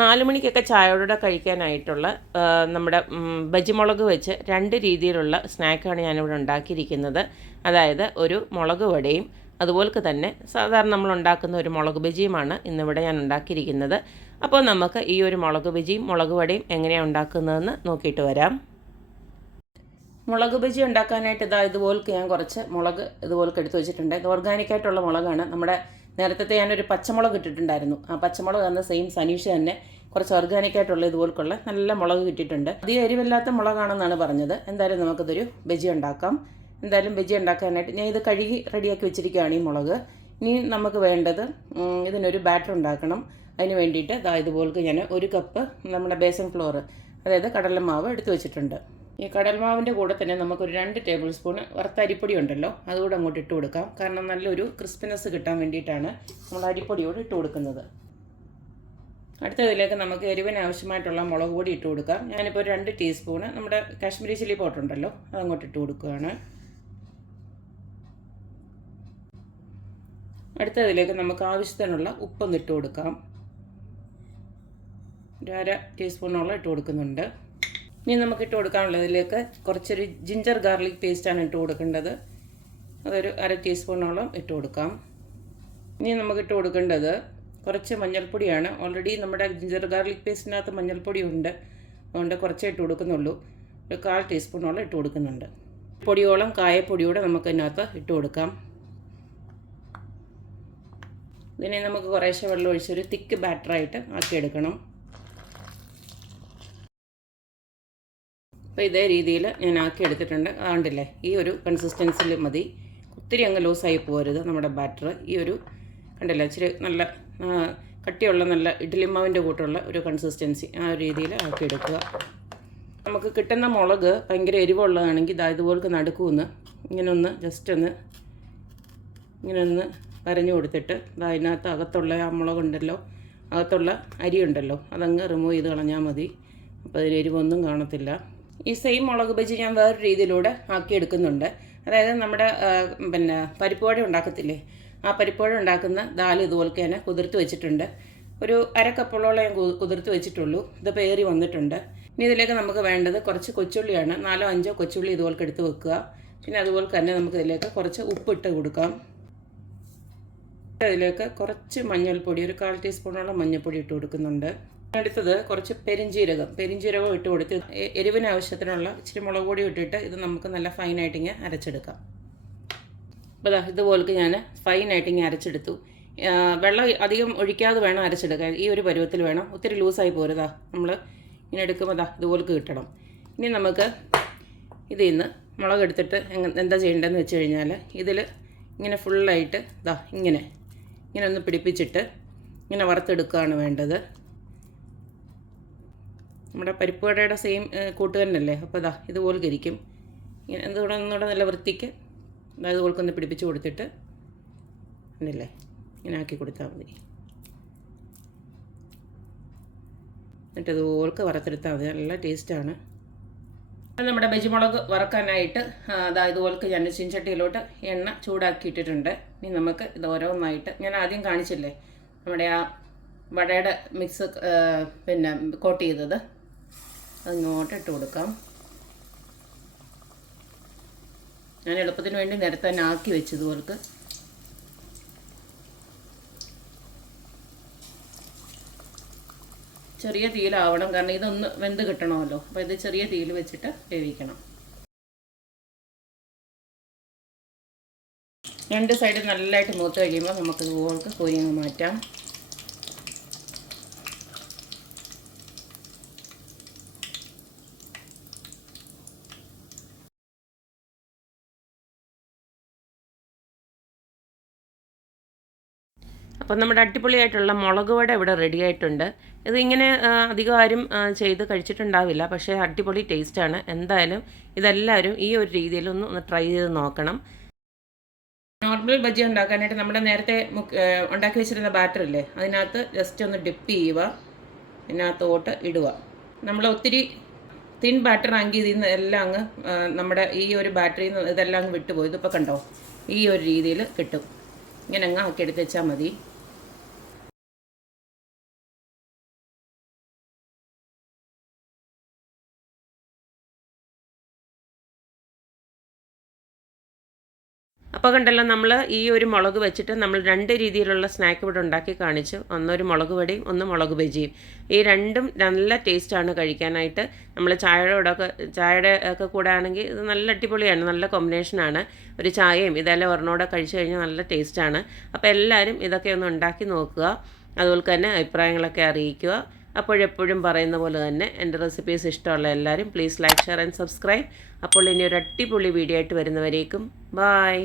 4 മണിക്കൊക്കെ ചായയോടെ കഴിക്കാനായിട്ടുള്ള നമ്മുടെ ബജിമുളക് വെച്ച് 2 രീതിയിലുള്ള സ്നാക്കാണ് ഞാനിവിടെ ഉണ്ടാക്കിയിരിക്കുന്നത്. അതായത് ഒരു മുളക് വടയും അതുപോലെ തന്നെ സാധാരണ നമ്മൾ ഉണ്ടാക്കുന്ന ഒരു മുളക് ബജിയുമാണ് ഇന്നിവിടെ ഞാൻ ഉണ്ടാക്കിയിരിക്കുന്നത്. അപ്പോൾ നമുക്ക് ഈ ഒരു മുളക് ബജിയും മുളക് വടയും എങ്ങനെയാണ് ഉണ്ടാക്കുന്നതെന്ന് നോക്കിയിട്ട് വരാം. മുളക് ബജി ഉണ്ടാക്കാനായിട്ട് ഇതുപോലൊക്കെ ഞാൻ കുറച്ച് മുളക് ഇതുപോലൊക്കെ എടുത്ത് വെച്ചിട്ടുണ്ട്. ഇത് ഓർഗാനിക്കായിട്ടുള്ള മുളകാണ്. നമ്മുടെ നേരത്തെ ഞാനൊരു പച്ചമുളക് ഇട്ടിട്ടുണ്ടായിരുന്നു. ആ പച്ചമുളക് തന്ന സെയിം സനീഷ് തന്നെ കുറച്ച് ഓർഗാനിക്കായിട്ടുള്ള ഇതുപോലുള്ള നല്ല മുളക് കിട്ടിയിട്ടുണ്ട്. അധികം എരിവില്ലാത്ത മുളകാണെന്നാണ് പറഞ്ഞത്. എന്തായാലും നമുക്കിതൊരു ബജി ഉണ്ടാക്കാം. എന്തായാലും ബജി ഉണ്ടാക്കാനായിട്ട് ഞാൻ ഇത് കഴുകി റെഡിയാക്കി വെച്ചിരിക്കുകയാണ് ഈ മുളക്. ഇനി നമുക്ക് വേണ്ടത് ഇതിനൊരു ബാറ്റർ ഉണ്ടാക്കണം. അതിന് വേണ്ടിയിട്ട് ഇതുപോലൊക്കെ ഞാൻ 1 കപ്പ് നമ്മുടെ ബേസൻ ഫ്ലോർ, അതായത് കടലമാവ് എടുത്ത് വെച്ചിട്ടുണ്ട്. ഈ കടൽമാവിൻ്റെ കൂടെ തന്നെ നമുക്കൊരു 2 ടേബിൾ സ്പൂൺ വറുത്ത അരിപ്പൊടി ഉണ്ടല്ലോ, അതുകൂടെ അങ്ങോട്ട് ഇട്ട് കൊടുക്കാം. കാരണം നല്ലൊരു ക്രിസ്പിനെസ് കിട്ടാൻ വേണ്ടിയിട്ടാണ് നമ്മൾ അരിപ്പൊടിയോട് ഇട്ട് കൊടുക്കുന്നത്. അടുത്തതിലേക്ക് നമുക്ക് എരിവിന് ആവശ്യമായിട്ടുള്ള മുളക് പൊടി ഇട്ട് കൊടുക്കാം. ഞാനിപ്പോൾ 2 ടീസ്പൂണ് നമ്മുടെ കാശ്മീരി ചില്ലി പൗഡർ ഉണ്ടല്ലോ, അതങ്ങോട്ട് ഇട്ട് കൊടുക്കുകയാണ്. അടുത്തതിലേക്ക് നമുക്ക് ആവശ്യത്തിനുള്ള ഉപ്പൊന്ന് ഇട്ട് കൊടുക്കാം. 1/2 ടീസ്പൂണോളം ഇട്ട് കൊടുക്കുന്നുണ്ട്. ഇനി നമുക്ക് ഇട്ട് കൊടുക്കാനുള്ളതിലേക്ക് കുറച്ചൊരു ജിഞ്ചർ ഗാർലിക് പേസ്റ്റാണ് ഇട്ട് കൊടുക്കേണ്ടത്. അതൊരു 1/2 ടീസ്പൂണോളം ഇട്ട് കൊടുക്കാം. ഇനി നമുക്ക് ഇട്ട് കൊടുക്കേണ്ടത് കുറച്ച് മഞ്ഞൾപ്പൊടിയാണ്. ഓൾറെഡി നമ്മുടെ ജിഞ്ചർ ഗാർലിക് പേസ്റ്റിനകത്ത് മഞ്ഞൾപ്പൊടി ഉണ്ട്, അതുകൊണ്ട് കുറച്ചേ ഇട്ട് കൊടുക്കുന്നുള്ളൂ. ഒരു 1/4 ടീസ്പൂണോളം ഇട്ട് കൊടുക്കുന്നുണ്ട്. പൊടിയോളം കായപ്പൊടിയോടെ നമുക്ക് ഇതിനകത്ത് ഇട്ട് കൊടുക്കാം. ഇതിനെ നമുക്ക് കുറേശ്ശെ വെള്ളം ഒഴിച്ചൊരു തിക്ക് ബാറ്ററായിട്ട് ആക്കിയെടുക്കണം. അപ്പോൾ ഇതേ രീതിയിൽ ഞാൻ ആക്കി എടുത്തിട്ടുണ്ട്. അതുകൊണ്ടില്ലേ ഈ ഒരു കൺസിസ്റ്റൻസിൽ മതി. ഒത്തിരി അങ്ങ് ലൂസായി പോകരുത് നമ്മുടെ ബാറ്റർ. ഈ ഒരു കണ്ടില്ല, ഇച്ചിരി നല്ല കട്ടിയുള്ള നല്ല ഇഡ്ഡലിമാവിൻ്റെ കൂട്ടുള്ള ഒരു കൺസിസ്റ്റൻസി, ആ ഒരു രീതിയിൽ ആക്കിയെടുക്കുക. നമുക്ക് കിട്ടുന്ന മുളക് ഭയങ്കര എരിവുള്ളതാണെങ്കിൽ ഇതുപോലെ നടുക്കുമെന്ന് ഇങ്ങനെ ജസ്റ്റ് ഇങ്ങനെ വരഞ്ഞു കൊടുത്തിട്ട് അതിനകത്ത് അകത്തുള്ള ആ മുളകുണ്ടല്ലോ, അകത്തുള്ള അരി ഉണ്ടല്ലോ, അതങ്ങ് റിമൂവ് ചെയ്ത് കളഞ്ഞാൽ മതി. അപ്പോൾ അതിന് എരിവൊന്നും കാണത്തില്ല. ഈ സെയിം മുളക് ബജി ഞാൻ വേറൊരു രീതിയിലൂടെ ആക്കിയെടുക്കുന്നുണ്ട്. അതായത് നമ്മുടെ പരിപ്പ് വട ഉണ്ടാക്കത്തില്ലേ, ആ പരിപ്പ് വട ഉണ്ടാക്കുന്ന ദാൽ ഇതുപോലെ തന്നെ കുതിർത്ത് വെച്ചിട്ടുണ്ട്. ഒരു 1/2 കപ്പോളം ഞാൻ കുതിർത്ത് വെച്ചിട്ടുള്ളൂ. ഇതിപ്പോൾ ഏറി വന്നിട്ടുണ്ട്. ഇനി ഇതിലേക്ക് നമുക്ക് വേണ്ടത് കുറച്ച് കൊച്ചുള്ളിയാണ്. 4-5 കൊച്ചുള്ളി ഇതുപോലെ എടുത്ത് വെക്കുക. പിന്നെ അതുപോലെ തന്നെ നമുക്ക് ഇതിലേക്ക് കുറച്ച് ഉപ്പിട്ട് കൊടുക്കാം. അതിലേക്ക് കുറച്ച് മഞ്ഞൾപ്പൊടി, ഒരു 1/4 ടീസ്പൂണോളം മഞ്ഞൾപ്പൊടി ഇട്ട് കൊടുക്കുന്നുണ്ട്. അടുത്തത് കുറച്ച് പെരിഞ്ജീരകം ഇട്ട് കൊടുത്ത് എരിവിന് ആവശ്യത്തിനുള്ള ഇച്ചിരി മുളക് പൊടി ഇട്ടിട്ട് ഇത് നമുക്ക് നല്ല ഫൈനായിട്ട് ഇങ്ങനെ അരച്ചെടുക്കാം. അപ്പോൾ ഇതുപോലെ ഞാൻ ഫൈനായിട്ട് ഇങ്ങനെ അരച്ചെടുത്തു. വെള്ളം അധികം ഒഴിക്കാതെ വേണം അരച്ചെടുക്കാൻ. ഈ ഒരു പരുവത്തിൽ വേണം, ഒത്തിരി ലൂസായി പോരുതാ. നമ്മൾ ഇങ്ങനെ എടുക്കുമ്പോൾ ഇതുപോലെ കിട്ടണം. ഇനി നമുക്ക് ഇതിൽ നിന്ന് മുളക് എടുത്തിട്ട് എന്താ ചെയ്യേണ്ടതെന്ന് വെച്ച് കഴിഞ്ഞാൽ ഇതിൽ ഇങ്ങനെ ഫുള്ളായിട്ട് ഇങ്ങനെ ഒന്ന് പിടിപ്പിച്ചിട്ട് ഇങ്ങനെ വറുത്തെടുക്കുകയാണ് വേണ്ടത്. നമ്മുടെ പരിപ്പ് വടയുടെ സെയിം കൂട്ട് തന്നെയല്ലേ. അപ്പോൾ ഇതുപോലെ ഇരിക്കും. ഇങ്ങനെ ഒന്നുകൂടെ നല്ല വൃത്തിക്ക് ഇതുപോലൊന്ന് പിടിപ്പിച്ച് കൊടുത്തിട്ട് ഉണ്ടല്ലേ ഇങ്ങനെ ആക്കി കൊടുത്താൽ മതി. എന്നിട്ട് ഇതുപോലെ വറുത്തെടുത്താൽ മതി. നല്ല ടേസ്റ്റാണ്. നമ്മുടെ ബജിമുളക് വറക്കാനായിട്ട് ഇതുപോലെ ഞാൻ ചീൻചട്ടിയിലോട്ട് എണ്ണ ചൂടാക്കിയിട്ടിട്ടുണ്ട്. ഇനി നമുക്ക് ഇത് ഓരോന്നായിട്ട് ഞാൻ ആദ്യം കാണിച്ചില്ലേ നമ്മുടെ ആ വടയുടെ മിക്സ് കോട്ട് ചെയ്തത്, അതിങ്ങോട്ട് ഇട്ട് കൊടുക്കാം. ഞാൻ എളുപ്പത്തിന് വേണ്ടി നേരത്തെ തന്നെ ആക്കി വെച്ചതുപോലെ ചെറിയ തീയിലാവണം, കാരണം ഇതൊന്ന് വെന്ത് കിട്ടണമല്ലോ. അപ്പോൾ ഇത് ചെറിയ തീയിൽ വെച്ചിട്ട് വേവിക്കണം. 2 സൈഡ് നല്ലതായിട്ട് മൂത്ത് കഴിയുമ്പോൾ നമുക്കിതുപോലെ കോരിയങ്ങ് മാറ്റാം. അപ്പോൾ നമ്മുടെ അടിപൊളിയായിട്ടുള്ള മുളക് വട ഇവിടെ റെഡി ആയിട്ടുണ്ട്. ഇതിങ്ങനെ അധികം ആരും ചെയ്ത് കഴിച്ചിട്ടുണ്ടാവില്ല, പക്ഷേ അടിപൊളി ടേസ്റ്റാണ്. എന്തായാലും ഇതെല്ലാവരും ഈ ഒരു രീതിയിലൊന്ന് ട്രൈ ചെയ്ത് നോക്കണം. നോർമൽ ബജി ഉണ്ടാക്കാനായിട്ട് നമ്മുടെ നേരത്തെ ഉണ്ടാക്കി വെച്ചിരുന്ന ബാറ്റർ ഇല്ലേ, അതിനകത്ത് ജസ്റ്റ് ഒന്ന് ഡിപ്പ് ചെയ്യുക, ഇതിനകത്തോട്ട് ഇടുക. നമ്മൾ ഒത്തിരി തിൻ ബാറ്റർ ആക്കി ഇതിൽ നിന്ന് എല്ലാം അങ്ങ് നമ്മുടെ ഈ ഒരു ബാറ്ററിയിൽ നിന്ന് ഇതെല്ലാം അങ്ങ് വിട്ടുപോയി. ഇതിപ്പോൾ കണ്ടോ, ഈ ഒരു രീതിയിൽ കിട്ടും. ഇങ്ങനെ അങ്ങ് ആക്കി എടുത്ത് വെച്ചാൽ മതി. അപ്പോൾ കണ്ടല്ലോ, നമ്മൾ ഈ ഒരു മുളക് വെച്ചിട്ട് നമ്മൾ 2 രീതിയിലുള്ള സ്നാക്ക് ഇവിടെ ഉണ്ടാക്കി കാണിച്ചു. ഒന്നൊരു മുളക് പൊടിയും ഒന്ന് മുളക് ബജിയും. ഈ രണ്ടും നല്ല ടേസ്റ്റാണ് കഴിക്കാനായിട്ട്. നമ്മൾ ചായയുടെ ഒക്കെ കൂടെ ആണെങ്കിൽ ഇത് നല്ല അടിപൊളിയാണ്, നല്ല കോമ്പിനേഷനാണ്. ഒരു ചായയും ഇതെല്ലാം ഒരെണ്ണോടെ കഴിച്ചു കഴിഞ്ഞാൽ നല്ല ടേസ്റ്റാണ്. അപ്പോൾ എല്ലാവരും ഇതൊക്കെ ഒന്ന് ഉണ്ടാക്കി നോക്കുക. അതുപോലെ തന്നെ അഭിപ്രായങ്ങളൊക്കെ അറിയിക്കുക. അപ്പോഴെപ്പോഴും പറയുന്ന പോലെ തന്നെ എൻ്റെ റെസിപ്പീസ് ഇഷ്ടമുള്ള എല്ലാവരും please like, share and subscribe. അപ്പോൾ ഇനി ഒരു അടിപൊളി വീഡിയോ ആയിട്ട് വരുന്നവരേക്കും ബായ്.